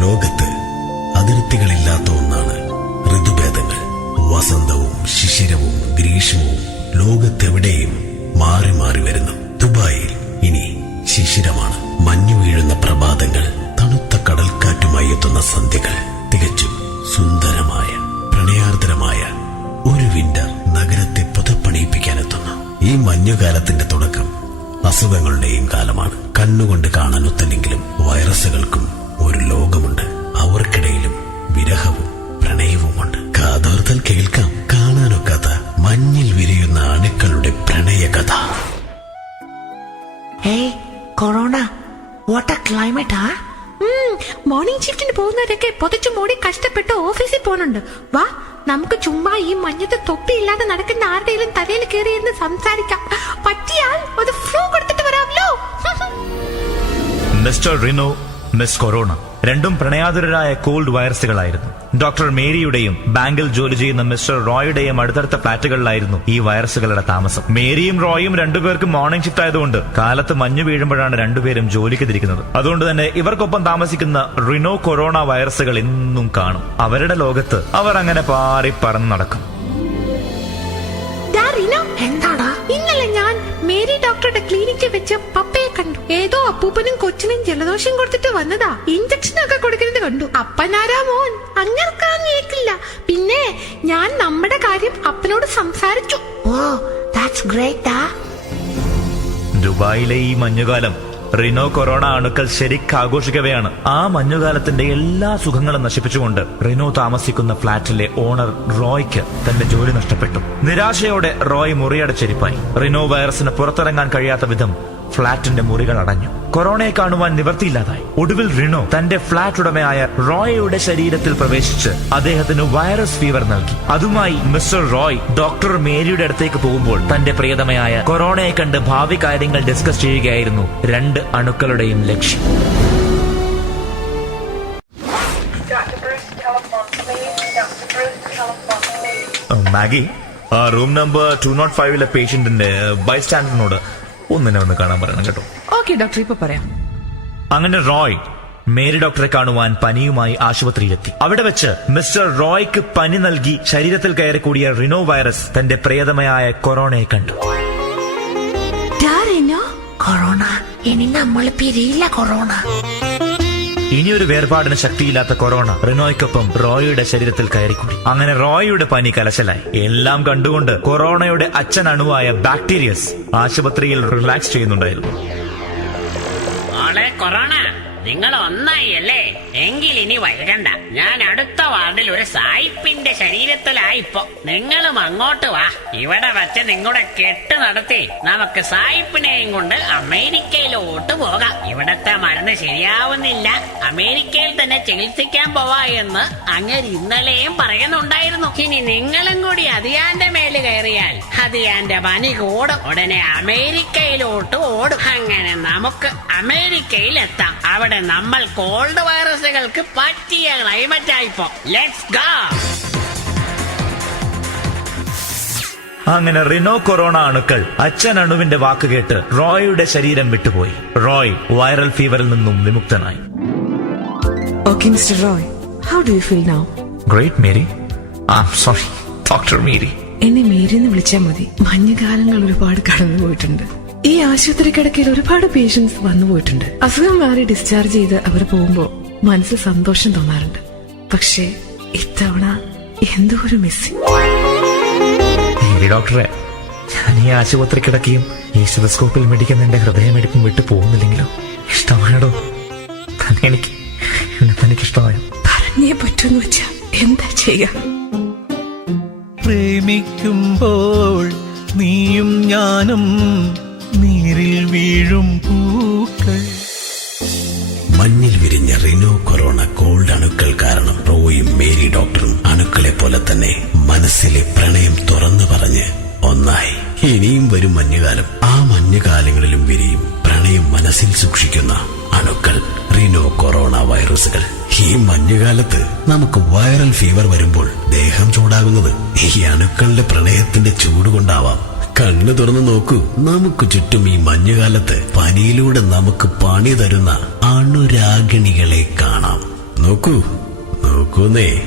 ലോകത്ത് അതിർത്തികളില്ലാത്ത ഒന്നാണ് ഋതുഭേദങ്ങൾ. വസന്തവും ശിശിരവും ഗ്രീഷ്മവും ലോകത്തെവിടെയും മാറി മാറി വരുന്നു. ദുബായിൽ ഇനി ശിശിരമാണ്. മഞ്ഞു വീഴുന്ന പ്രഭാതങ്ങൾ, തണുത്ത കടൽക്കാറ്റുമായി എത്തുന്ന സന്ധ്യകൾ, തികച്ചും സുന്ദരമായ പ്രണയാർദ്രമായ ഒരു വിന്റർ നഗരത്തെ പുതപ്പണിയിപ്പിക്കാനെത്തുന്നു. ഈ മഞ്ഞുകാലത്തിന്റെ തുടക്കം അസുഖങ്ങളുടെയും കാലമാണ്. കണ്ണുകൊണ്ട് കാണാൻ ഒത്തില്ലെങ്കിലും വൈറസുകൾക്കും ഒരു ലോകമുണ്ട്. അവർക്കിടയിലും വിരഹവും പ്രണയവുമുണ്ട്. കാതോർത്താൽ കേൾക്കാം കാണാനൊക്കാത്ത മഞ്ഞിൽ വിരിയുന്ന അണുക്കളുടെ പ്രണയകഥ. കൊറോണ, വാട്ട് എ ക്ലൈമറ്റ് ആ. മോർണിംഗ് ഷിഫ്റ്റിന് പോകുന്നവരൊക്കെ പൊതച്ചു മൂടി കഷ്ടപ്പെട്ട് ഓഫീസിൽ പോകുന്നുണ്ട്. വാ, നമുക്ക് ചുമ്മാ ഈ മഞ്ഞത്ത് തൊപ്പിയില്ലാതെ നടക്കുന്ന ആരുടെയും തലയിൽ കയറിയിരുന്ന് സംസാരിക്കാം. പറ്റിയാൽ ഒരു ഫ്ലൂ കൊടുത്തിട്ട് വരാമല്ലോ. മിസ്റ്റർ റിനോ, മിസ് കൊറോണ രണ്ടും പ്രണയാതുരരായ കോൾഡ് വൈറസുകളായിരുന്നു. ഡോക്ടർ മേരിയുടെയും ബാങ്കിൽ ജോലി ചെയ്യുന്ന മിസ്റ്റർ റോയുടെയും അടുത്തടുത്ത ഫ്ളാറ്റുകളിലായിരുന്നു ഈ വൈറസുകളുടെ താമസം. മേരിയും റോയും രണ്ടുപേർക്കും മോർണിംഗ് ഷിഫ്റ്റ് ആയതുകൊണ്ട് കാലത്ത് മഞ്ഞു വീഴുമ്പോഴാണ് രണ്ടുപേരും ജോലിക്ക് തിരിക്കുന്നത്. അതുകൊണ്ട് തന്നെ ഇവർക്കൊപ്പം താമസിക്കുന്ന റിനോ കൊറോണ വൈറസുകൾ എന്നും കാണും. അവരുടെ ലോകത്ത് അവർ അങ്ങനെ പാറി പറന്ന് നടക്കും. എന്താടാ, ഇന്നലെ ഞാൻ മേരി ഡോക്ടറുടെ ക്ലിനിക്കിൽ വെച്ച് പപ്പയെ കണ്ടു. ഏതോ അപ്പൂപ്പനും കൊച്ചിനും ജലദോഷം കൊടുത്തിട്ട് വന്നതാ. ഇഞ്ചക്ഷൻ ഒക്കെ കൊടുക്കുന്നത് കണ്ടു. അപ്പനാരാ മോൻ, അങ്ങനെക്കാന്നിയേക്കില്ല. പിന്നെ ഞാൻ നമ്മുടെ കാര്യം അപ്പനോട് സംസാരിച്ചു. ഓ, ദാറ്റ്സ് ഗ്രേറ്റ്. ദുബായിലെ ഈ മഞ്ഞുകാലം റിനോ കൊറോണ അണുക്കൾ ശരിക്കും ആഘോഷിക്കവെയാണ്. ആ മഞ്ഞുകാലത്തിന്റെ എല്ലാ സുഖങ്ങളും നശിപ്പിച്ചുകൊണ്ട് റിനോ താമസിക്കുന്ന ഫ്ളാറ്റിലെ ഓണർ റോയ്ക്ക് തന്റെ ജോലി നഷ്ടപ്പെട്ടു. നിരാശയോടെ റോയ് മുറിയടച്ചിരിപ്പായി. റിനോ വൈറസിന് പുറത്തിറങ്ങാൻ കഴിയാത്ത വിധം ഫ്ളാറ്റിന്റെ മുറികൾ അടഞ്ഞു. കൊറോണയെ കാണുവാൻ നിവർത്തിയില്ലാതായി. ഒടുവിൽ റിനോ തന്റെ ഫ്ളാറ്റ് ഉടമയായ റോയയുടെ ശരീരത്തിൽ പ്രവേശിച്ച് അദ്ദേഹത്തിന് വൈറസ് ഫീവർ നൽകി. അതുമായി മിസ്റ്റർ റോയ് ഡോക്ടർ മേരിയുടെ അടുത്തേക്ക് പോകുമ്പോൾ തന്റെ പ്രിയതമയായ കൊറോണയെ കണ്ട് ഭാവി കാര്യങ്ങൾ ഡിസ്കസ് ചെയ്യുകയായിരുന്നു രണ്ട് അണുക്കളുടെയും ലക്ഷ്യം. മാഗി, റൂം നമ്പർ 205 പേഷ്യന്റിന്റെ ബൈസ്റ്റാൻഡറിനോട് ഒന്നിനെ ഒന്ന് കാണാൻ പറയണം കേട്ടോ. ഓക്കെ ഡോക്ടർ, ഇപ്പൊ പറയാം. അങ്ങനെ റോയ് മേരി ഡോക്ടറെ കാണുവാൻ പനിയുമായി ആശുപത്രിയിലെത്തി. അവിടെ വെച്ച് മിസ്റ്റർ റോയ്ക്ക് പനി നൽകി ശരീരത്തിൽ കയറിക്കൂടിയ റിനോ വൈറസ് തന്റെ പ്രിയതമയായ കൊറോണയെ കണ്ടു. കൊറോണ, ഇനി നമ്മൾ പിരിയില്ല. കൊറോണ ഇനിയൊരു വേർപാടിന് ശക്തിയില്ലാത്ത കൊറോണ റിനോയ്ക്കൊപ്പം റോയിയുടെ ശരീരത്തിൽ കയറിക്കൂടി. അങ്ങനെ റോയിയുടെ പനി കലശലായി. എല്ലാം കണ്ടുകൊണ്ട് കൊറോണയുടെ അച്ഛൻ അണുവായ ബാക്ടീരിയസ് ആശുപത്രിയിൽ റിലാക്സ് ചെയ്യുന്നുണ്ടായിരുന്നു. കൊറോണ, നിങ്ങൾ ഒന്നായി അല്ലേ? എങ്കിൽ ഇനി വൈകണ്ട. ഞാൻ അടുത്ത വാർഡിൽ ഒരു സായിപ്പിന്റെ ശരീരത്തിലായിപ്പോ. നിങ്ങളും അങ്ങോട്ട് വാ. ഇവിടെ വച്ച് നിങ്ങളുടെ കെട്ട് നടത്തി നമുക്ക് സായിപ്പിനെയും കൊണ്ട് അമേരിക്കയിലോട്ട് പോകാം. ഇവിടത്തെ മരുന്ന് ശരിയാവുന്നില്ല, അമേരിക്കയിൽ തന്നെ ചികിത്സിക്കാൻ പോവാ എന്ന് അങ്ങേര് ഇന്നലെയും പറയുന്നുണ്ടായിരുന്നു. ഇനി നിങ്ങളും കൂടി അതിയാന്റെ മേല് കയറിയാൽ അതിയാന്റെ പനി കൂടും. ഉടനെ അമേരിക്കയിലോട്ട് ഓടും. അങ്ങനെ നമുക്ക് അമേരിക്കയിൽ എത്താം. അവിടെ നമ്മൾ കോൾഡ് വൈറസുകൾക്ക് പറ്റിയ ക്ലൈമറ്റ് ആയിപ്പോ. Let's go. അങ്ങനെ റിനോ കൊറോണ അണുക്കൾ അച്ഛൻ അണുവിന്റെ വാക്ക് കേട്ട് റോയിയുടെ ശരീരം വിട്ടുപോയി. റോയ് വൈറൽ ഫീവറിൽ നിന്നും വിമുക്തനായി. Okay mister Roy, how do you feel now? Great Mary. Sorry, doctor Mary. എന്നെ മേരി എന്ന് വിളിച്ചാൽ മതി. മഞ്ഞുകാലങ്ങൾ ഒരുപാട് കടന്നു പോയിട്ടുണ്ട്. ഈ ആശുപത്രി കിടക്കയിൽ ഒരുപാട് പേഷ്യൻസ് വന്നു പോയിട്ടുണ്ട്. അസുഖം മാറി ഡിസ്ചാർജ് ചെയ്ത് അവർ പോകുമ്പോ മനസ്സിൽ സന്തോഷം തോന്നാറുണ്ട്. പക്ഷേ ഇത്തവണ എന്തോ ഒരു മിസ്സിംഗ്. ഡോക്ടറെ, ഞാൻ ഈ ആശുപത്രി കിടക്കുകയും ഈ സ്റ്റെതസ്കോപ്പിൽ മെഡിക്കുന്ന എന്റെ ഹൃദയമെടുപ്പും വിട്ടു പോകുന്നില്ലെങ്കിലോ? ഇഷ്ടമായടോ തനിക്ക് ഇഷ്ടമായോ? പറഞ്ഞേ പറ്റൂന്ന് വെച്ചാ എന്താ ചെയ്യാ? പ്രേമിക്കുമ്പോൾ നീയും ഞാനും നീരിൽ വീഴും പൂക്കൾ. മഞ്ഞിൽ വിരിഞ്ഞ റിനോ കൊറോണ കോൾഡ് അണുക്കൾ കാരണം റോയും മേരി ഡോക്ടറും അണുക്കളെ പോലെ തന്നെ മനസ്സിലെ പ്രണയം തുറന്നു പറഞ്ഞ് ഒന്നായി. ഇനിയും വരും മഞ്ഞുകാലം. ആ മഞ്ഞുകാലങ്ങളിലും വിരിയും പ്രണയം മനസ്സിൽ സൂക്ഷിക്കുന്ന അണുക്കൾ, റിനോ കൊറോണ വൈറസുകൾ. ഈ മഞ്ഞുകാലത്ത് നമുക്ക് വൈറൽ ഫീവർ വരുമ്പോൾ ദേഹം ചൂടാകുന്നത് ഈ അണുക്കളുടെ പ്രണയത്തിന്റെ ചൂടുകൊണ്ടാവാം. കണ്ണു തുറന്നു നോക്കൂ, നമുക്ക് ചുറ്റും ഈ മഞ്ഞുകാലത്ത് പനിയിലൂടെ നമുക്ക് പണി തരുന്ന അനുരാഗിണികളെ കാണാം. നോക്കൂ നോക്കൂന്നേ.